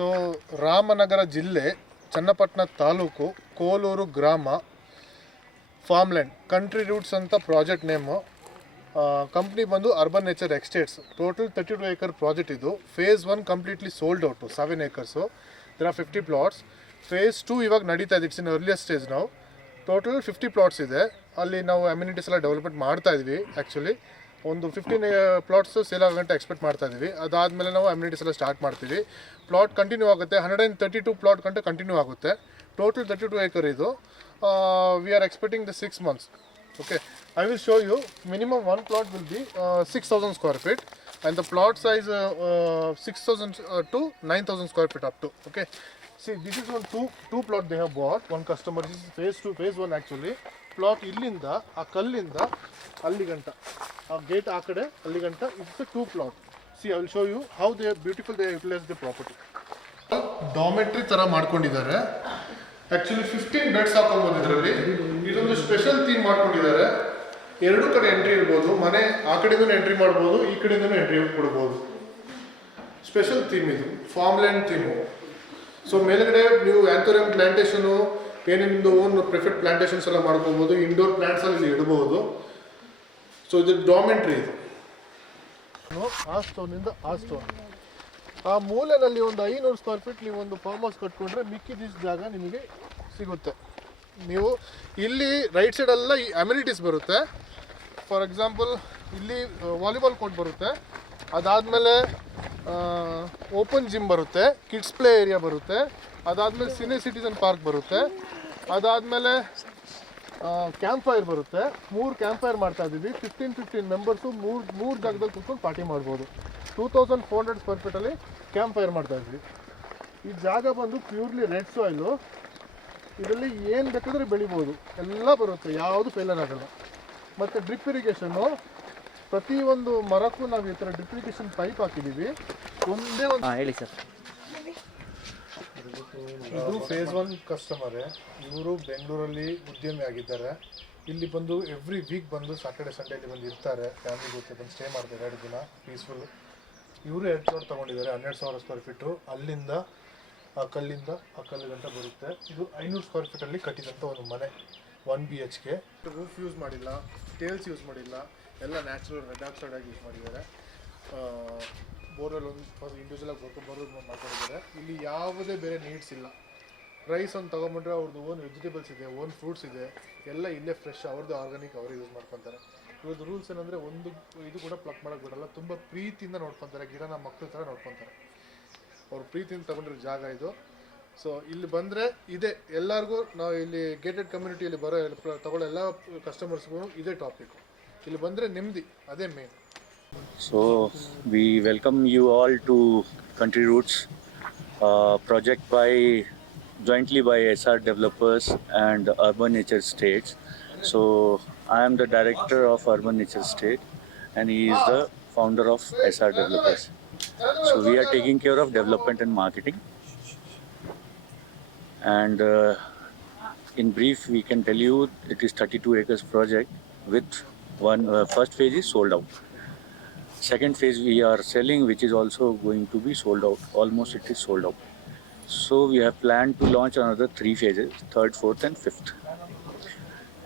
So Ramanagara ಜಿಲ್ಲೆ, ಚನ್ನಪಟ್ಟಣ ತಾಲೂಕು, ಕೋಲೂರು ಗ್ರಾಮ farmland country roots ಅಂತ ಪ್ರಾಜೆಕ್ಟ್ ನೇಮು ಕಂಪ್ನಿ ಬಂದು urban nature estates total thirty two acre project ಇದು. Phase one completely sold out seven acres there are fifty plots phase two ಇವಾಗ ನಡೀತಾ ಇದೆ. It's in earlier stage ನಾವು total fifty plots ಇದೆ. ಅಲ್ಲಿ ನಾವು amenities ಎಲ್ಲ ಡೆವಲಪ್ಮೆಂಟ್ ಮಾಡ್ತಾ ಇದ್ವಿ ಆ್ಯಕ್ಚುಲಿ ಒಂದು ಫಿಫ್ಟೀನ್ ಪ್ಲಾಟ್ಸ್ ಸೇಲ್ ಆಗುವಂತೆ ಎಕ್ಸ್ಪೆಕ್ಟ್ ಮಾಡ್ತಾ ಇದ್ದೀವಿ. ಅದಾದ್ಮೇಲೆ ನಾವು ಅಮ್ಯುನಿಟೀಸ್ ಎಲ್ಲ ಸ್ಟಾರ್ಟ್ ಮಾಡ್ತೀವಿ. ಪ್ಲಾಟ್ ಕಂಟಿನ್ಯೂ ಆಗುತ್ತೆ. Hundred and thirty two plot country continue ಆಗುತ್ತೆ ಟೋಟಲ್ ತರ್ಟಿ ಟು ಏಕರ್ ಇದು we are expecting the six months okay I will show you minimum one plot will be six thousand square feet and the plot size six thousand to nine thousand square feet up to okay see this is one two two plot they have bought one customer this phase two phase one actually plot ಇಲ್ಲಿಂದ, ಆ ಕಲ್ಲಿಂದ ಅಲ್ಲಿಗಂಟ ಆ gate ಆ ಕಡೆ ಅಲ್ಲಿ ಗಂಟ it's two plot see I will show you how they beautiful they utilise the property dormitory ತರ ಮಾಡ್ಕೊಂಡಿದ್ದಾರೆ. ಆಕ್ಚುಲಿ ಫಿಫ್ಟೀನ್ ಬೆಡ್ಸ್ ಹಾಕೊಬೋದು ಇದರಲ್ಲಿ. ಇದೊಂದು ಸ್ಪೆಷಲ್ ಥೀಮ್ ಮಾಡ್ಕೊಂಡಿದ್ದಾರೆ. ಎರಡು ಕಡೆ ಎಂಟ್ರಿ ಇರ್ಬೋದು. ಮನೆ ಆ ಕಡೆಯಿಂದ ಎಂಟ್ರಿ ಮಾಡ್ಬೋದು, ಈ ಕಡೆಯಿಂದ ಎಂಟ್ರಿ ಕೊಡ್ಬೋದು. ಸ್ಪೆಷಲ್ ಥೀಮ್ ಇದು. ಫಾರ್ಮ್ ಲ್ಯಾಂಡ್ ಥೀಮು ಸೊ ಮೇಲ್ಗಡೆ ನೀವು ಆ್ಯಂಥೋರಿಯಂ ಪ್ಲಾಂಟೇಶನು ಏನೇನಿಂದು ಓನ್ ಪ್ರಿಫೆಕ್ಟ್ ಪ್ಲಾಂಟೇಶನ್ಸ್ ಎಲ್ಲ ಮಾಡ್ಕೊಬೋದು ಇಂಡೋರ್ ಪ್ಲಾಂಟ್ಸ್ ಅಲ್ಲಿ ಇಲ್ಲಿ ಇಡ್ಬೋದು. ಸೊ ಇದು ಡಾಮೆಂಟ್ರಿ ಇದು ಆ ಸ್ಟೋನಿಂದ ಆ ಸ್ಟೋನ್ ಆ ಮೂಲೆಯಲ್ಲಿ ಒಂದು ಐನೂರು ಸ್ಕ್ವೇರ್ ಫೀಟ್ ನೀವು ಒಂದು ಫಾರ್ಮ್ ಹೌಸ್ ಕಟ್ಕೊಂಡ್ರೆ ಮಿಕ್ಕಿದಿಸ್ ಜಾಗ ನಿಮಗೆ ಸಿಗುತ್ತೆ. ನೀವು ಇಲ್ಲಿ ರೈಟ್ ಸೈಡೆಲ್ಲ ಈ ಅಮ್ಯುನಿಟೀಸ್ ಬರುತ್ತೆ. ಫಾರ್ ಎಕ್ಸಾಂಪಲ್ ಇಲ್ಲಿ ವಾಲಿಬಾಲ್ ಕೋರ್ಟ್ ಬರುತ್ತೆ. ಅದಾದಮೇಲೆ ಓಪನ್ ಜಿಮ್ ಬರುತ್ತೆ. ಕಿಡ್ಸ್ ಪ್ಲೇ ಏರಿಯಾ ಬರುತ್ತೆ. ಅದಾದಮೇಲೆ ಸೀನಿಯರ್ ಸಿಟಿಸನ್ ಪಾರ್ಕ್ ಬರುತ್ತೆ. ಅದಾದಮೇಲೆ ಕ್ಯಾಂಪ್ ಫೈರ್ ಬರುತ್ತೆ. ಮೂರು ಕ್ಯಾಂಪ್ ಫೈರ್ ಮಾಡ್ತಾ ಇದ್ದೀವಿ. ಫಿಫ್ಟೀನ್ ಫಿಫ್ಟೀನ್ ಮೆಂಬರ್ಸು ಮೂರು ಮೂರು ಜಾಗದಲ್ಲಿ ಕುತ್ಕೊಂಡು ಪಾರ್ಟಿ ಮಾಡ್ಬೋದು. Two thousand four hundred square ಫೀಟಲ್ಲಿ camp fire ಮಾಡ್ತಾ ಇದ್ವಿ ಈ ಜಾಗ ಬಂದು ಪ್ಯೂರ್ಲಿ ರೆಡ್ ಸಾಯಿಲು ಇದರಲ್ಲಿ ಏನು ಬೇಕಾದರೆ ಬೆಳಿಬೋದು. ಎಲ್ಲ ಬರುತ್ತೆ. ಯಾವುದು ಫೇಲರ್ ಆಗಲ್ಲ. ಮತ್ತು ಡ್ರಿಪ್ ಇರಿಗೇಷನ್ನು ಪ್ರತಿಯೊಂದು ಮರಕ್ಕೂ ನಾವು ಈ ಥರ ಡ್ರಿಪ್ ಇರಿಗೇಷನ್ ಪೈಪ್ ಹಾಕಿದ್ದೀವಿ. ಒಂದೇ ಒಂದು ಹೇಳಿ ಸರ್ ಇದು ಫೇಸ್ ಒನ್ ಕಸ್ಟಮರೇ ಇವರು ಬೆಂಗಳೂರಲ್ಲಿ ಉದ್ಯಮಿ ಆಗಿದ್ದಾರೆ. ಇಲ್ಲಿ ಬಂದು ಎವ್ರಿ ವೀಕ್ ಬಂದು ಸಾಟರ್ಡೆ ಸಂಡೇಲಿ ಬಂದು ಇರ್ತಾರೆ. ಫ್ಯಾಮಿಲಿ ಜೊತೆ ಬಂದು ಸ್ಟೇ ಮಾಡ್ತಾರೆ ಎರಡು ದಿನ ಪೀಸ್ಫುಲ್ ಇವರು ಎರಡು ಸಾವಿರ ತೊಗೊಂಡಿದ್ದಾರೆ, ಹನ್ನೆರಡು ಸಾವಿರ ಸ್ಕ್ವೇರ್ ಫೀಟು ಅಲ್ಲಿಂದ, ಆ ಕಲ್ಲಿಂದ, ಆ ಕಲ್ಲು ಗಂಟ ಬರುತ್ತೆ. ಇದು ಐನೂರು ಸ್ಕ್ವೇರ್ ಫೀಟಲ್ಲಿ ಕಟ್ಟಿದಂಥ ಒಂದು ಮನೆ one B H K roof use ಮಾಡಿಲ್ಲ ಟೇಲ್ಸ್ ಯೂಸ್ ಮಾಡಿಲ್ಲ. ಎಲ್ಲ ನ್ಯಾಚುರಲ್ ರೆಡ್ ಆಗಿ ಯೂಸ್ ಮಾಡಿದ್ದಾರೆ. ಬೋರ್ವೆಲ್ ಒಂದು ಇಂಡಿವಿಜುವಲ್ ಆಗಿ ಬರ್ಕೊ ಬೋರ್ವೆಲ್ ಮಾಡ್ಕೊಂಡಿದ್ದಾರೆ. ಇಲ್ಲಿ ಯಾವುದೇ ಬೇರೆ ನೀಡ್ಸ್ ಇಲ್ಲ. ರೈಸ್ ಒಂದು ತೊಗೊಂಬಿಟ್ರೆ ಅವ್ರದ್ದು ಓನ್ ವೆಜಿಟೇಬಲ್ಸ್ ಇದೆ ಓನ್ ಫ್ರೂಟ್ಸ್ ಇದೆ, ಎಲ್ಲ ಇಲ್ಲೇ ಫ್ರೆಶ್ ಅವ್ರದ್ದು ಆರ್ಗಾನಿಕ್ ಅವರು ಯೂಸ್ ಮಾಡ್ಕೊತಾರೆ. ಇವ್ರದ್ದು ರೂಲ್ಸ್ ಏನಂದರೆ ಒಂದು ಇದು ಕೂಡ ಪ್ಲಕ್ ಮಾಡೋಕ್ಕೆ ಬಿಡಲ್ಲ, ತುಂಬ ಪ್ರೀತಿಯಿಂದ ನೋಡ್ಕೊತಾರೆ, ಗಿಡನ ಮಕ್ಕಳ ಥರ ನೋಡ್ಕೊತಾರೆ. ಅವ್ರು ಪ್ರೀತಿಯಿಂದ ತಗೊಂಡಿರೋ ಜಾಗ ಇದು. ಸೊ ಇಲ್ಲಿ ಬಂದರೆ ಇದೆ, ಎಲ್ಲರಿಗೂ ನಾವು ಇಲ್ಲಿ ಗೇಟೆಡ್ ಕಮ್ಯುನಿಟಿಯಲ್ಲಿ ಬರೋ ತಗೊಳ್ಳೋ ಎಲ್ಲ ಕಸ್ಟಮರ್ಸ್ಗೂ ಇದೇ ಟಾಪಿಕ್ ಇಲ್ಲಿ ಬಂದರೆ ನೆಮ್ಮದಿ, ಅದೇ main So we welcome you all to Country Roots uh, project by jointly by SR Developers and Urban Nature States. So I am the director of Urban Nature State and he is the founder of SR Developers. So we are taking care of development and marketing. And uh, in brief, we can tell you it is 32 acres project with one uh, first phase is sold out. Second phase we are selling, which is also going to be sold out. Almost it is sold out. So we have planned to launch another three phases: third, fourth, and fifth.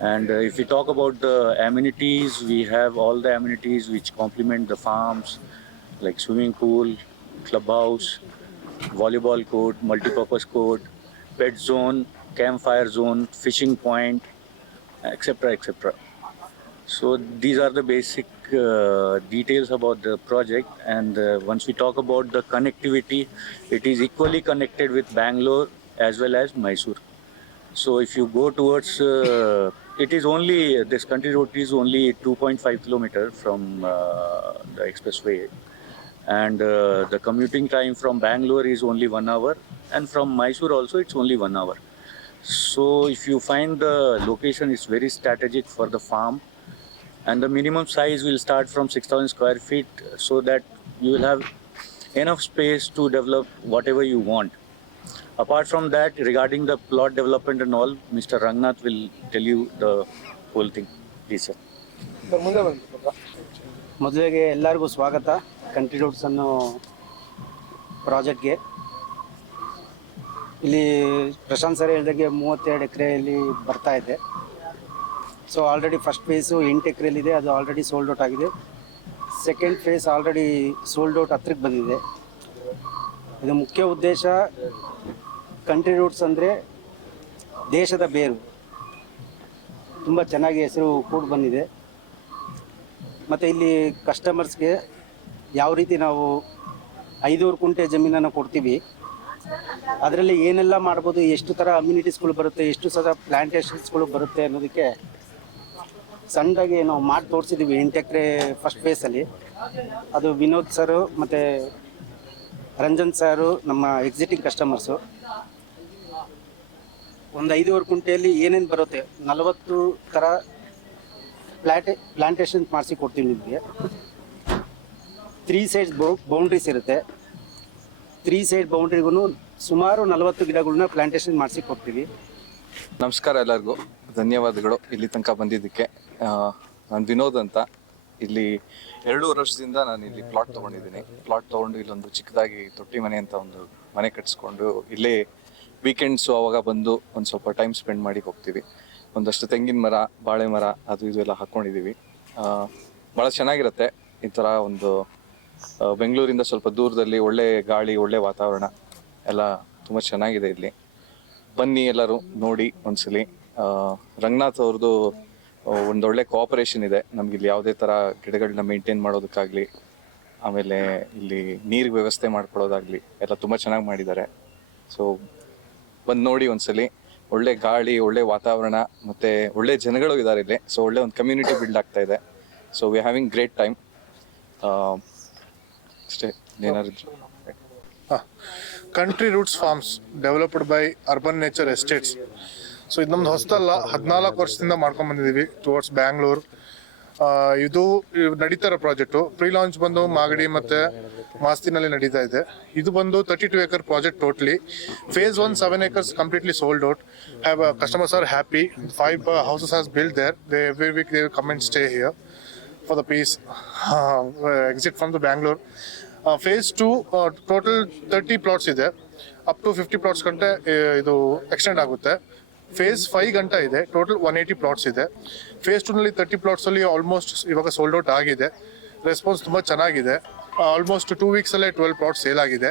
And uh, if we talk about the amenities, we have all the amenities which complement the farms, like swimming pool, clubhouse, volleyball court, multi-purpose court, pet zone, campfire zone, fishing point, etc., etc. So these are the basic uh, details about the project. And uh, once we talk about the connectivity, it is equally connected with Bangalore as well as Mysore. So if you go towards, uh, it is only this country road is only 2.5 kilometer from uh, the expressway, and uh, the commuting time from Bangalore is only one hour, and from Mysore also it's only one hour. So if you find the location is very strategic for the farm, and the minimum size will start from 6000 square feet so that you will have enough space to develop whatever you want apart from that regarding the plot development and all mr rangnath will tell you the whole thing please sir ಮೊದಲಿಗೆ ಎಲ್ಲರಿಗೂ ಸ್ವಾಗತ country roots ಅನ್ನೋ ಪ್ರಾಜೆಕ್ಟ್ಗೆ ಇಲ್ಲಿ Prashant sir ಹೇಳಿದಾಗೆ ಮೂವತ್ತೆರಡು ಎಕರೆಯಲ್ಲಿ ಬರ್ತಾ ಇದೆ ಸೊ ಆಲ್ರೆಡಿ ಫಸ್ಟ್ ಫೇಸು ಎಂಟು ಎಕರೆಯಲ್ಲಿದೆ ಅದು ಆಲ್ರೆಡಿ ಸೋಲ್ಡ್ ಔಟ್ ಆಗಿದೆ. Second phase already sold out ಹತ್ರಕ್ಕೆ ಬಂದಿದೆ. ಇದು ಮುಖ್ಯ ಉದ್ದೇಶ ಕಂಟ್ರಿ ರೂಟ್ಸ್ ಅಂದರೆ ದೇಶದ ಬೇರು. ತುಂಬ ಚೆನ್ನಾಗಿ ಹೆಸರು ಕೂಡ ಬಂದಿದೆ. ಮತ್ತು ಇಲ್ಲಿ ಕಸ್ಟಮರ್ಸ್ಗೆ ಯಾವ ರೀತಿ ನಾವು ಐದೂರು ಕುಂಟೆ ಜಮೀನನ್ನು ಕೊಡ್ತೀವಿ, ಅದರಲ್ಲಿ ಏನೆಲ್ಲ ಮಾಡ್ಬೋದು, ಎಷ್ಟು ಥರ ಅಮ್ಯುನಿಟೀಸ್ಗಳು ಬರುತ್ತೆ, ಎಷ್ಟು ಸದ ಪ್ಲ್ಯಾಂಟೇಷನ್ಸ್ಗಳು ಬರುತ್ತೆ ಅನ್ನೋದಕ್ಕೆ ಸಣ್ಣದಾಗಿ ನಾವು ಮಾಡಿ ತೋರಿಸಿದ್ದೀವಿ ಎಂಟು ಎಕರೆ ಫಸ್ಟ್ ಫೇಸಲ್ಲಿ ಅದು ವಿನೋದ್ ಸರು ಮತ್ತು ರಂಜನ್ ಸಾರು ನಮ್ಮ ಎಕ್ಸಿಟಿಂಗ್ ಕಸ್ಟಮರ್ಸು ಒಂದು ಐದುವರೆ ಕುಂಟೆಯಲ್ಲಿ ಏನೇನು ಬರುತ್ತೆ? ನಲವತ್ತು ಥರ ಪ್ಲಾಂಟೇ ಪ್ಲಾಂಟೇಶನ್ ಮಾಡಿಸಿ ಕೊಡ್ತೀವಿ ನಿಮಗೆ. ತ್ರೀ ಸೈಡ್ ಬೌಂಡ್ರೀಸ್ ಇರುತ್ತೆ. ತ್ರೀ ಸೈಡ್ ಬೌಂಡ್ರಿಗೂ ಸುಮಾರು ನಲವತ್ತು ಗಿಡಗಳನ್ನ ಪ್ಲಾಂಟೇಶನ್ ಮಾಡಿಸಿ ಕೊಡ್ತೀವಿ. ನಮಸ್ಕಾರ ಎಲ್ಲರಿಗೂ. ಧನ್ಯವಾದಗಳು ಇಲ್ಲಿ ತನಕ ಬಂದಿದ್ದಕ್ಕೆ. ನಾನು ವಿನೋದ್ ಅಂತ. ಇಲ್ಲಿ ಎರಡೂವರೆ ವರ್ಷದಿಂದ ನಾನು ಇಲ್ಲಿ ಪ್ಲಾಟ್ ತೊಗೊಂಡಿದ್ದೀನಿ. ಪ್ಲಾಟ್ ತೊಗೊಂಡು ಇಲ್ಲೊಂದು ಚಿಕ್ಕದಾಗಿ ತೊಟ್ಟಿ ಮನೆ ಅಂತ ಒಂದು ಮನೆ ಕಟ್ಸ್ಕೊಂಡು ಇಲ್ಲೇ ವೀಕೆಂಡ್ಸು ಅವಾಗ ಬಂದು ಒಂದು ಸ್ವಲ್ಪ ಟೈಮ್ ಸ್ಪೆಂಡ್ ಮಾಡಿ ಹೋಗ್ತೀವಿ. ಒಂದಷ್ಟು ತೆಂಗಿನ ಮರ, ಬಾಳೆ ಮರ ಅದು ಇದು ಎಲ್ಲ ಹಾಕ್ಕೊಂಡಿದ್ದೀವಿ ಭಾಳ ಚೆನ್ನಾಗಿರುತ್ತೆ. ಈ ಥರ ಒಂದು ಬೆಂಗಳೂರಿಂದ ಸ್ವಲ್ಪ ದೂರದಲ್ಲಿ ಒಳ್ಳೆ ಗಾಳಿ, ಒಳ್ಳೆ ವಾತಾವರಣ ಎಲ್ಲ ತುಂಬ ಚೆನ್ನಾಗಿದೆ ಇಲ್ಲಿ. ಬನ್ನಿ ಎಲ್ಲರೂ ನೋಡಿ ಒಂದ್ಸಲಿ. ರಂಗನಾಥ್ ಅವ್ರದ್ದು ಒಂದೊಳ್ಳೆ ಕೋಆಪರೇಷನ್ ಇದೆ. ನಮ್ಗೆ ಇಲ್ಲಿ ಯಾವುದೇ ಥರ ಗಿಡಗಳನ್ನ ಮೇಂಟೈನ್ ಮಾಡೋದಕ್ಕಾಗಲಿ, ಆಮೇಲೆ ಇಲ್ಲಿ ನೀರು ವ್ಯವಸ್ಥೆ ಮಾಡ್ಕೊಳ್ಳೋದಾಗಲಿ ಎಲ್ಲ ತುಂಬ ಚೆನ್ನಾಗಿ ಮಾಡಿದ್ದಾರೆ. ಸೊ ಬಂದು ನೋಡಿ ಒಂದ್ಸಲಿ. ಒಳ್ಳೆ ಗಾಳಿ, ಒಳ್ಳೆ ವಾತಾವರಣ, ಮತ್ತೆ ಒಳ್ಳೆ ಜನಗಳು ಇದ್ದಾರೆ ಇಲ್ಲಿ. ಸೊ ಒಳ್ಳೆ ಒಂದು ಕಮ್ಯುನಿಟಿ ಬಿಲ್ಡ್ ಆಗ್ತಾ ಇದೆ. So we having great time ಅಷ್ಟೇ. ಏನಾದ್ರು country roots farms developed by urban nature estates so ಇದು ನಮ್ದು ಹೊಸದಲ್ಲ. ಹದಿನಾಲ್ಕು ವರ್ಷದಿಂದ ಮಾಡ್ಕೊಂಡು ಬಂದಿದ್ದೀವಿ ಟುವರ್ಡ್ಸ್ ಬ್ಯಾಂಗ್ಳೂರ್ ಇದು ನಡೀತಾರ ನಡೀತಾ ಇರೋ ಪ್ರಾಜೆಕ್ಟು ಪ್ರೀ ಲಾಂಚ್ ಬಂದು ಮಾಗಡಿ ಮತ್ತೆ ಮಾಸ್ತಿನಲ್ಲಿ ನಡೀತಾ ಇದೆ. ಇದು ಬಂದು thirty two acre project totally phase one seven acres completely sold out have customers are happy five houses as build there they every week they come stay here for the peace exit from the the Bangalore. Two total thirty plots 30 plots ಇದೆ. Up to fifty plots ಗಂಟೆ ಇದು extend ಆಗುತ್ತೆ. Phase five ಗಂಟೆ ಇದೆ. Total one eighty plots ಇದೆ. Face ಟೂನಲ್ಲಿ ತರ್ಟಿ ಪ್ಲಾಟ್ಸಲ್ಲಿ ಆಲ್ಮೋಸ್ಟ್ ಇವಾಗ ಸೋಲ್ಡ್ ಔಟ್ ಆಗಿದೆ. ರೆಸ್ಪಾನ್ಸ್ ತುಂಬ ಚೆನ್ನಾಗಿದೆ. ಆಲ್ಮೋಸ್ಟ್ ಟೂ ವೀಕ್ಸಲ್ಲೇ ಟ್ವೆಲ್ ಪ್ಲಾಟ್ಸ್ ಸೇಲ್ ಆಗಿದೆ.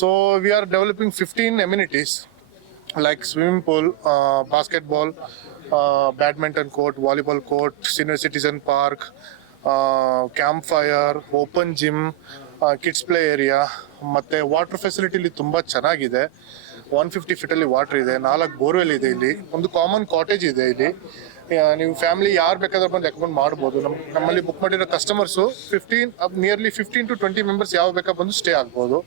So we are developing fifteen amenities like swimming pool basketball basketball, badminton badminton court, volleyball court, senior citizen park, fire campfire, open gym, play area ಮತ್ತು water facility ಇಲ್ಲಿ ತುಂಬಾ ಚೆನ್ನಾಗಿದೆ. One fifty feet ಅಲ್ಲಿ water ಇದೆ ನಾಲ್ಕು borewell ಇದೆ ಇಲ್ಲಿ. ಒಂದು ಕಾಮನ್ ಕಾಟೇಜ್ ಇದೆ ಇಲ್ಲಿ. ನೀವು ಫ್ಯಾಮಿಲಿ ಯಾರು ಬೇಕಾದ್ರೂ ಬಂದು ರೆಕಮೆಂಡ್ ಮಾಡ್ಬೋದು. ನಮ್ಮ ನಮ್ಮಲ್ಲಿ ಬುಕ್ ಮಾಡಿರೋ customers fifteen nearly fifteen to twenty members ಯಾವ ಬೇಕಾ ಬಂದು ಸ್ಟೇ ಆಗ್ಬೋದು.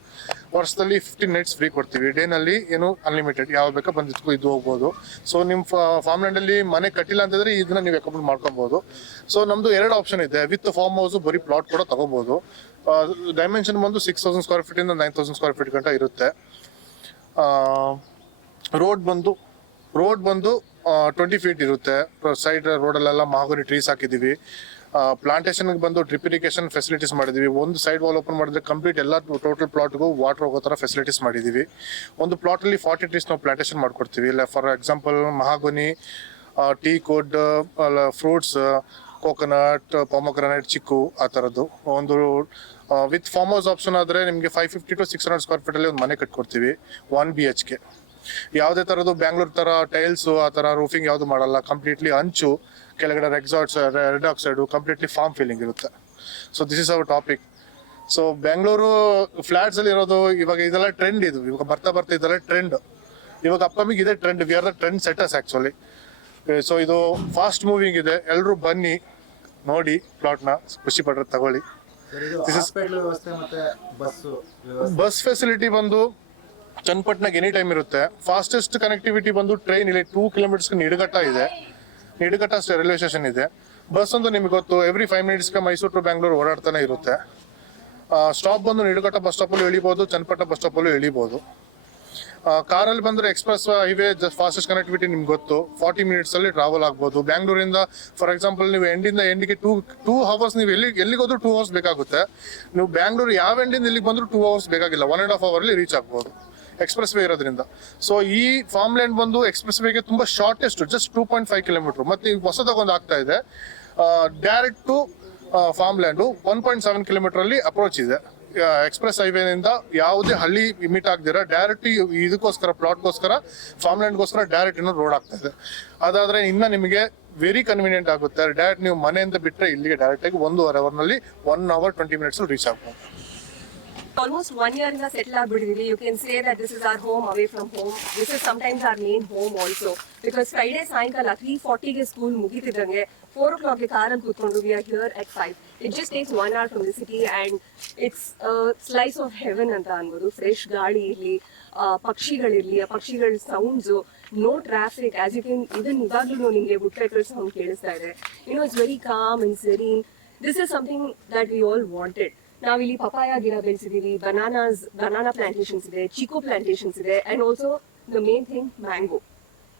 ವರ್ಷದಲ್ಲಿ ಫಿಫ್ಟೀನ್ ನೈಟ್ಸ್ ಫ್ರೀ ಕೊಡ್ತೀವಿ. ಡೇನಲ್ಲಿ ಏನು ಅನ್ಲಿಮಿಟೆಡ್ ಯಾವ ಬೇಕಾ ಬಂದು ಇದು ಹೋಗ್ಬೋದು. ಸೊ ನಿಮ್ಮ ಫಾರ್ಮ್ ಲ್ಯಾಂಡಲ್ಲಿ ಮನೆ ಕಟ್ಟಿಲ್ಲ ಅಂತಂದ್ರೆ ಇದನ್ನ ನೀವು ರೆಕಮೆಂಡ್ ಮಾಡ್ಕೊಬೋದು. ಸೊ ನಮ್ದು ಎರಡು ಆಪ್ಷನ್ ಇದೆ. ವಿತ್ ಫಾರ್ಮ್ ಹೌಸ್ ಬರೀ ಪ್ಲಾಟ್ ಕೂಡ ತಗೋಬಹುದು ಡೈಮೆನ್ಷನ್ ಬಂದು ಸಿಕ್ಸ್ ತೌಸಂಡ್ ಸ್ಕ್ವೇರ್ ಫೀಟ್ ಇಂದ ನೈನ್ ತೌಸಂಡ್ ಸ್ಕ್ವೇರ್ ಫೀಟ್ ಗಂಟ ಇರುತ್ತೆ. ರೋಡ್ ಬಂದು ರೋಡ್ ಬಂದು ಟ್ವೆಂಟಿ ಫೀಟ್ ಇರುತ್ತೆ. ಸೈಡ್ ರೋಡಲ್ಲೆಲ್ಲ ಮಹಾಗನಿ ಟ್ರೀಸ್ ಹಾಕಿದೀವಿ. ಪ್ಲಾಂಟೇಶನ್ ಬಂದು ಡ್ರಿಪ್ ಫೆಸಿಲಿಟೀಸ್ ಮಾಡಿದೀವಿ. ಒಂದು ಸೈಡ್ ವಾಲ್ ಓಪನ್ ಮಾಡಿದ್ರೆ ಕಂಪ್ಲೀಟ್ ಎಲ್ಲ ಟೋಟಲ್ ಪ್ಲಾಟ್ಗೂ ವಾಟರ್ ಹೋಗೋ ಥರ ಫೆಸಿಲಿಟೀಸ್ ಮಾಡಿದೀವಿ. ಒಂದು ಪ್ಲಾಟಲ್ಲಿ ಫಾರ್ಟಿ ಟ್ರೀಸ್ ನಾವು ಪ್ಲಾಂಟೇಶನ್ ಮಾಡ್ಕೊಡ್ತೀವಿ. ಇಲ್ಲ for example mahogany teak wood fruits coconut pomegranate chikoo ಆ ಥರದ್ದು ಒಂದು ವಿತ್ ಫಾರ್ಮ್ ಹೌಸ್ ಆಪ್ಷನ್ ಆದರೆ ನಿಮಗೆ five fifty to six hundred square ಫೀಟಲ್ಲಿ ಒಂದು ಮನೆ ಕಟ್ಕೊಡ್ತೀವಿ ಒನ್ ಬಿ ಎಚ್ ಕೆ ಯಾವುದೇ ತರದ್ದು ಬ್ಯಾಂಗ್ಳೂರ್ ತರ ಟೈಲ್ಸ್ ಆ ತರ ರೂಫಿಂಗ್ ಯಾವ್ದು ಮಾಡಲ್ಲ. ಕಂಪ್ಲೀಟ್ಲಿ ಅಂಚು ಕೆಳಗಡೆ ರೆಕ್ಸಾರ್ಟ್ಸ್ red oxide completely farm feeling ಇರುತ್ತೆ. So this is our topic so Bengaluru flats ಅಲ್ಲಿ ಇರೋದು ಇವಾಗ ಇದೆಲ್ಲ ಟ್ರೆಂಡ್ ಇದು. ಇವಾಗ ಬರ್ತಾ ಬರ್ತಾ ಇದೆಲ್ಲ ಟ್ರೆಂಡ್ ಇವಾಗ ಅಪ್ಕಮಿಂಗ್ ಇದೆ trend we are the trend setters actually so ಇದು ಫಾಸ್ಟ್ ಮೂವಿಂಗ್ ಇದೆ. ಎಲ್ಲರೂ ಬನ್ನಿ ನೋಡಿ ಪ್ಲಾಟ್ನ ಖುಷಿ ಪಡ್ರೆ ತಗೊಳ್ಳಿ. ಬಸ್ ಫೆಸಿಲಿಟಿ ಬಂದು ಚನ್ನಪಟ್ಟಣಕ್ಕೆ ಎನಿ ಟೈಮ್ ಇರುತ್ತೆ. ಫಾಸ್ಟೆಸ್ಟ್ ಕನೆಕ್ಟಿವಿಟಿ ಬಂದು ಟ್ರೈನ್ ಇಲ್ಲಿ ಟೂ ಕಿಲೋಮೀಟರ್ಸ್ ನಿಡಘಟ್ಟ ಇದೆ. ನಿಡಘಟ್ಟ ರೈಲ್ವೆ ಸ್ಟೇಷನ್ ಇದೆ. ಬಸ್ ಒಂದು ನಿಮಗೆ ಗೊತ್ತು ಎವ್ರಿ ಫೈವ್ ಮಿನಿಟ್ಸ್ಗೆ ಮೈಸೂರು ಟು ಬ್ಯಾಂಗ್ಳೂರ್ ಓಡಾಡ್ತಾನೆ ಇರುತ್ತೆ. ಸ್ಟಾಪ್ ಬಂದು ನಿಡುಗಟ್ಟ ಬಸ್ ಸ್ಟಾಪಲ್ಲೂ ಇಳಿಬೋದು ಚನ್ನಪಟ್ಟಣ ಬಸ್ ಸ್ಟಾಪಲ್ಲೂ ಇಳಿಬೋದು ಕಾರಲ್ಲಿ ಬಂದ್ರೆ ಎಕ್ಸ್ಪ್ರೆಸ್ ಹೈವೇ ಫಾಸ್ಟೆಸ್ಟ್ ಕನೆಕ್ಟಿವಿಟಿ ನಿಮ್ಗೆ ಗೊತ್ತು. ಫಾರ್ಟಿ ಮಿನಿಟ್ಸ್ ಅಲ್ಲಿ ಟ್ರಾವೆಲ್ ಆಗ್ಬೋದು. ಬ್ಯಾಂಗ್ಳೂರಿಂದ ಫಾರ್ ಎಕ್ಸಾಂಪಲ್ ನೀವು ಎಂಡಿಂದ ಎಂಡಿಗೆ ಟೂ ಟೂ ಅವರ್ಸ್ ನೀವು ಎಲ್ಲಿ, ಎಲ್ಲಿಗೆ ಹೋದ್ರೂ ಟೂ ಅವರ್ಸ್ ಬೇಕಾಗುತ್ತೆ. ನೀವು ಬ್ಯಾಂಗ್ಳೂರ್ ಯಾವ ಎಂಡಿಂದ ಇಲ್ಲಿಗೆ ಬಂದ್ರು ಟೂ ಅವರ್ಸ್ ಬೇಕಾಗಿಲ್ಲ. ಒನ್ ಅಂಡ್ ಹಾಫ್ ಅವರ್ ಅಲ್ಲಿ ರೀಚ್ ಆಗ್ಬೋದು. ಎಕ್ಸ್ಪ್ರೆಸ್ ವೇ ಇರೋದ್ರಿಂದ. ಸೊ ಈ ಫಾರ್ಮ್ ಲ್ಯಾಂಡ್ ಬಂದು ಎಕ್ಸ್ಪ್ರೆಸ್ ವೇಗೆ ತುಂಬಾ shortest just two point five kilometre ಮತ್ತೆ ಈಗ ಹೊಸದಾಗೊಂದು ಆಗ್ತಾ ಇದೆ. Direct to farm land one point seven kilometre ಅಲ್ಲಿ ಅಪ್ರೋಚ್ ಇದೆ. ಎಕ್ಸ್ಪ್ರೆಸ್ ಹೈವೇನಿಂದ ಯಾವುದೇ ಹಳ್ಳಿ ಮೀಟ್ ಆಗದಿರ ಡೈರೆಕ್ಟ್ ಇದಕ್ಕೋಸ್ಕರ ಪ್ಲಾಟ್ಗೋಸ್ಕರ ಫಾರ್ಮ್ ಲ್ಯಾಂಡ್ಗೋಸ್ಕರ ಡೈರೆಕ್ಟ್ ಇನ್ನೂ ರೋಡ್ ಆಗ್ತಾ ಇದೆ. ಅದಾದ್ರೆ ಇನ್ನ ನಿಮಗೆ ವೆರಿ ಕನ್ವೀನಿಯಂಟ್ ಆಗುತ್ತೆ. ಡೈರೆಕ್ಟ್ ನೀವು ಮನೆಯಿಂದ ಬಿಟ್ಟರೆ ಇಲ್ಲಿಗೆ ಡೈರೆಕ್ಟ್ ಆಗಿ ಒಂದೂವರೆ ಅವರ್ನಲ್ಲಿ one hour twenty minutes reach ಆಗ್ಬೋದು. Almost ಒನ್ ಇಯರ್ ಇಂದ settle ಆಗ್ಬಿಟ್ಟಿದೀವಿ you can say that this is our home away from home this is sometimes our main home also because Friday ಸಾಯಂಕಾಲ three ಫಾರ್ಟಿಗೆ school ಮುಗಿತಿದ್ದಂಗೆ four ಓ ಕ್ಲಾಕ್ಗೆ ಕಾರಲ್ಲಿ ಕೂತ್ಕೊಂಡು we are here at five it just takes one hour from the city and it's slice of heaven ಅಂತ ಅನ್ಬೋದು. Fresh ಗಾಳಿ ಇರಲಿ ಪಕ್ಷಿಗಳಿರಲಿ, ಆ ಪಕ್ಷಿಗಳ sounds no traffic as you can ಇದನ್ ಇವಾಗಲೂ ನಿಮಗೆ ಬುಟ್ಲೆಟರ್ ಸೌಂಡ್ ಕೇಳಿಸ್ತಾ ಇದೆ. You know it's very calm and serene this is something that we all wanted ನಾವಿಲ್ಲಿ ಪಪಾಯ ಗಿಡ ಬೆಳೆಸಿದೀವಿ ಬನಾನಾಸ್ ಬನಾನಾ ಪ್ಲಾಂಟೇಶನ್ಸ್ ಇದೆ ಚಿಕೋ ಪ್ಲಾಂಟೇಶನ್ಸ್ ಇದೆ and also the main thing mango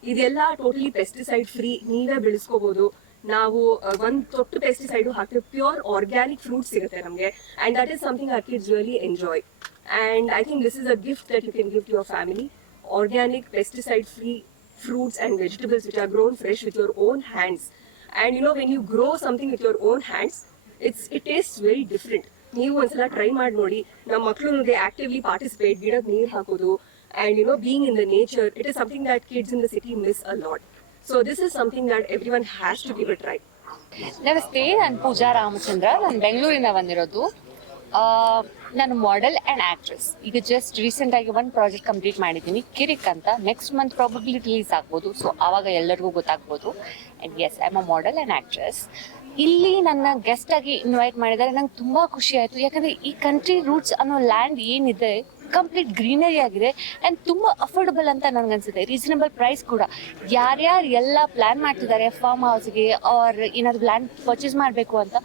ಇದೆಲ್ಲ ಟೋಟಲಿ ಪೆಸ್ಟಿಸೈಡ್ ಫ್ರೀ ನೀವೇ ಬೆಳೆಸ್ಕೋಬಹುದು ನಾವು ಒಂದು ತೊಟ್ಟು ಪೆಸ್ಟಿಸೈಡ್ ಹಾಕ್ತೀವಿ ಪ್ಯೂರ್ ಆರ್ಗ್ಯಾನಿಕ್ ಫ್ರೂಟ್ಸ್ ಸಿಗುತ್ತೆ ನಮಗೆ. And that is something our kids really enjoy and I think this is a gift that you can gift your family organic pesticide free fruits and vegetables which are grown fresh with your own hands. And you know, when you grow something with your own hands, it's it tastes very different. ನೀವು ಒಂದ್ಸಲ try ಮಾಡಿ ನೋಡಿ. ನಮ್ಮ ಮಕ್ಕಳಿಗೆ actively participate ಗಿಡಕ್ಕೆ ನೀರು ಹಾಕೋದು and you know being in the nature it is something that kids in the city miss a lot so this is something that everyone has to give a try ನಮಸ್ತೆ, ನಾನು ಪೂಜಾ ರಾಮಚಂದ್ರ. ನಾನು ಬೆಂಗಳೂರಿಂದ ಬಂದಿರೋದು. ನಾನು model and actress ಈಗ just recent ಆಗಿ ಒಂದು project complete ಮಾಡಿದ್ದೀನಿ. ಕಿರಿಕ್ ಅಂತ ನೆಕ್ಸ್ಟ್ ಮಂತ್ ಪ್ರಾಬಬ್ಲಿ ರಿಲೀಸ್ ಆಗ್ಬೋದು. ಸೊ ಆವಾಗ ಎಲ್ಲರಿಗೂ ಗೊತ್ತಾಗ್ಬೋದು. And yes I am a model and actress ಇಲ್ಲಿ ನನ್ನ ಗೆಸ್ಟ್ ಆಗಿ ಇನ್ವೈಟ್ ಮಾಡಿದ್ದಾರೆ. ನಂಗೆ ತುಂಬಾ ಖುಷಿ ಆಯ್ತು. ಯಾಕಂದ್ರೆ ಈ ಕಂಟ್ರಿ ರೂಟ್ಸ್ ಅನ್ನೋ ಲ್ಯಾಂಡ್ ಏನಿದೆ ಕಂಪ್ಲೀಟ್ ಗ್ರೀನರಿ ಆಗಿದೆ ಆ್ಯಂಡ್ ತುಂಬ ಅಫೋರ್ಡಬಲ್ ಅಂತ ನನಗನ್ಸುತ್ತೆ ರೀಸನಬಲ್ ಪ್ರೈಸ್ ಕೂಡ. ಯಾರ್ಯಾರು ಎಲ್ಲ ಪ್ಲ್ಯಾನ್ ಮಾಡ್ತಿದ್ದಾರೆ ಫಾರ್ಮ್ ಹೌಸ್ಗೆ ಆರ್ ಏನಾದ್ರು ಲ್ಯಾಂಡ್ ಪರ್ಚೇಸ್ ಮಾಡಬೇಕು ಅಂತ,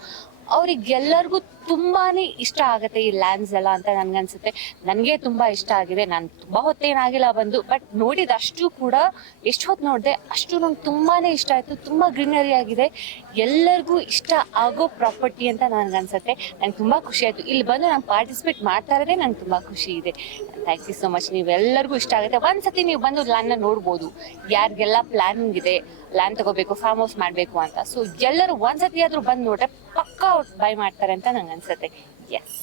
ಅವ್ರಿಗೆಲ್ಲರಿಗೂ ತುಂಬಾ ಇಷ್ಟ ಆಗುತ್ತೆ ಈ ಲ್ಯಾಂಡ್ಸ್ ಎಲ್ಲ ಅಂತ ನನ್ಗನ್ಸುತ್ತೆ. ನನಗೆ ತುಂಬ ಇಷ್ಟ ಆಗಿದೆ. ನಾನು ತುಂಬ ಹೊತ್ತೇನಾಗಿಲ್ಲ ಬಂದು ಬಟ್ ನೋಡಿದಷ್ಟು ಕೂಡ ಎಷ್ಟು ಹೊತ್ತು ನೋಡಿದೆ, ಅಷ್ಟು ನಂಗೆ ತುಂಬಾ ಇಷ್ಟ ಆಯಿತು. ತುಂಬ ಗ್ರೀನರಿ ಆಗಿದೆ. ಎಲ್ಲರಿಗೂ ಇಷ್ಟ ಆಗೋ ಪ್ರಾಪರ್ಟಿ ಅಂತ ನನಗನ್ಸುತ್ತೆ. ನಂಗೆ ತುಂಬ ಖುಷಿ ಆಯಿತು. ಇಲ್ಲಿ ಬಂದು ನಾನು ಪಾರ್ಟಿಸಿಪೇಟ್ ಮಾಡ್ತಾ ಇರೋದೇ ನಂಗೆ ತುಂಬ ಖುಷಿ ಇದೆ. ಥ್ಯಾಂಕ್ ಯು ಸೊ ಮಚ್ ನೀವೆಲ್ಲರಿಗೂ ಇಷ್ಟ ಆಗುತ್ತೆ. ಒಂದ್ಸತಿ ನೀವು ಬಂದು ಲ್ಯಾಂಡ್ನ ನೋಡ್ಬೋದು. ಯಾರಿಗೆಲ್ಲ ಪ್ಲಾನಿಂಗ್ ಇದೆ ಲ್ಯಾಂಡ್ ತಗೋಬೇಕು ಫಾರ್ಮ್ ಹೌಸ್ ಮಾಡಬೇಕು ಅಂತ ಸೊ ಎಲ್ಲರೂ ಒಂದ್ಸತಿ ಆದರೂ ಬಂದು ನೋಡ್ರೆ ಪಕ್ಕಾ ಬೈ ಮಾಡ್ತಾರೆ ಅಂತ ನಂಗೆ ಅನ್ಸುತ್ತೆ yes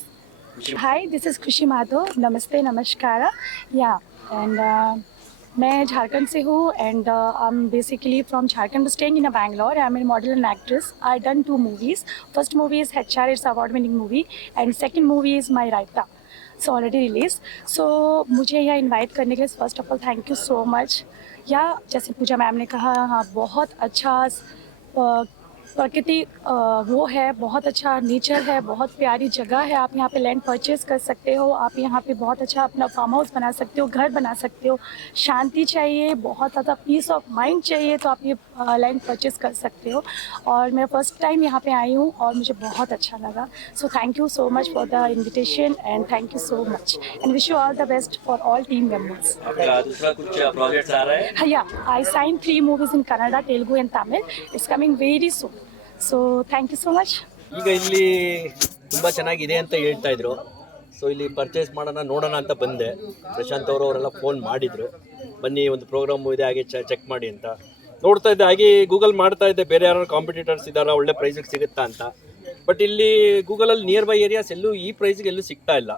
Hi, this is Khushi Madhav. Namaste, Namaskara. Yeah, and uh, मैं झारखंड से हूँ and I am basically from Jharkhand staying in Bangalore I am a model and actress I done two movies first movie is H R it's award winning movie and second movie is my Raita so already release so मुझे यहाँ invite करने के लिए first of all thank you so much या जैसे पूजा ma'am ने कहा हाँ बहुत अच्छा प्रकृति वो है बहुत अच्छा नेचर है बहुत प्यारी जगह है। आप यहाँ पे लैंड परचेज कर सकते हो आप यहाँ पे बहुत अच्छा अपना फार्म हाउस बना सकते हो घर बना सकते हो। शांति चाहिए बहुत ज़्यादा पीस ऑफ़ माइंड चाहिए तो आप ये लैंड परचेज कर सकते हो। और मैं फ़र्स्ट टाइम यहाँ पे आई हूँ और मुझे बहुत अच्छा लगा। So thank you so much for the invitation and thank you so much and wish you all the best for all team members आपका दूसरा कुछ प्रोजेक्ट्स आ रहा है? yeah, I signed three movies in Kannada, Telugu, and Tamil. It's coming very soon. So thank you so much ಈಗ ಇಲ್ಲಿ ತುಂಬ ಚೆನ್ನಾಗಿದೆ ಅಂತ ಹೇಳ್ತಾ ಇದ್ರು. ಸೊ ಇಲ್ಲಿ ಪರ್ಚೇಸ್ ಮಾಡೋಣ, ನೋಡೋಣ ಅಂತ ಬಂದೆ. ಪ್ರಶಾಂತ್ ಅವರು ಅವರೆಲ್ಲ ಫೋನ್ ಮಾಡಿದ್ರು. ಬನ್ನಿ, ಒಂದು ಪ್ರೋಗ್ರಾಮ್ ಇದೆ, ಹಾಗೆ ಚೆಕ್ ಮಾಡಿ ಅಂತ. ನೋಡ್ತಾ ಇದ್ದೆ, ಹಾಗೆ ಗೂಗಲ್ ಮಾಡ್ತಾ ಇದ್ದೆ, ಬೇರೆ ಯಾರು ಕಾಂಪಿಟೇಟರ್ಸ್ ಇದ್ದಾರಾ, ಒಳ್ಳೆ ಪ್ರೈಸಿಗೆ ಸಿಗುತ್ತಾ ಅಂತ. ಬಟ್ ಇಲ್ಲಿ ಗೂಗಲಲ್ಲಿ ನಿಯರ್ ಬೈ ಏರಿಯಾಸ್ ಎಲ್ಲೂ ಈ ಪ್ರೈಸಿಗೆ ಎಲ್ಲೂ ಸಿಗ್ತಾ ಇಲ್ಲ.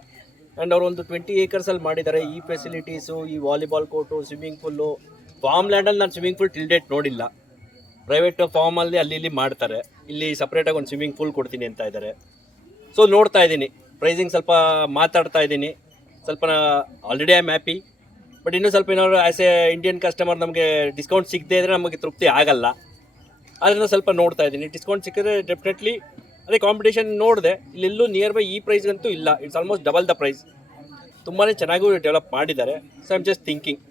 ಆ್ಯಂಡ್ ಅವರು ಒಂದು ಟ್ವೆಂಟಿ ಏಕರ್ಸಲ್ಲಿ ಮಾಡಿದ್ದಾರೆ, ಈ ಫೆಸಿಲಿಟೀಸು ಈ volleyball court swimming pool farm ಲ್ಯಾಂಡಲ್ಲಿ ನಾನು ಸ್ವಿಮ್ಮಿಂಗ್ ಪೂಲ್ ಟಿಲ್ ಡೇಟ್ ನೋಡಿಲ್ಲ. ಪ್ರೈವೇಟ್ ಫಾರ್ಮಲ್ಲಿ ಅಲ್ಲಿ ಇಲ್ಲಿ ಮಾಡ್ತಾರೆ. ಇಲ್ಲಿ ಸಪ್ರೇಟಾಗಿ ಒಂದು ಸ್ವಿಮ್ಮಿಂಗ್ ಪೂಲ್ ಕೊಡ್ತೀನಿ ಅಂತ ಇದ್ದಾರೆ ಸೊ ನೋಡ್ತಾ ಇದ್ದೀನಿ. ಪ್ರೈಸಿಂಗ್ ಸ್ವಲ್ಪ ಮಾತಾಡ್ತಾ ಇದ್ದೀನಿ. ಸ್ವಲ್ಪ ಆಲ್ರೆಡಿ ಐ ಹ್ಯಾಪಿ ಬಟ್ ಇನ್ನೂ ಸ್ವಲ್ಪ ಏನಾದ್ರು ಆಸ್ ಎ ಇಂಡಿಯನ್ ಕಸ್ಟಮರ್ ನಮಗೆ ಡಿಸ್ಕೌಂಟ್ ಸಿಗದೆ ಇದ್ದರೆ ನಮಗೆ ತೃಪ್ತಿ ಆಗಲ್ಲ. ಅದರಿಂದ ಸ್ವಲ್ಪ ನೋಡ್ತಾ ಇದ್ದೀನಿ. ಡಿಸ್ಕೌಂಟ್ ಸಿಕ್ಕಿದ್ರೆ ಡೆಫಿನೆಟ್ಲಿ ಅದೇ ಕಾಂಪಿಟೇಷನ್ ನೋಡಿದೆ. ಇಲ್ಲೆಲ್ಲೂ ನಿಯರ್ ಬೈ ಈ ಪ್ರೈಸ್ಗಂತೂ ಇಲ್ಲ. It's almost double the price ತುಂಬಾ ಚೆನ್ನಾಗೂ ಡೆವಲಪ್ ಮಾಡಿದ್ದಾರೆ. So I'm just thinking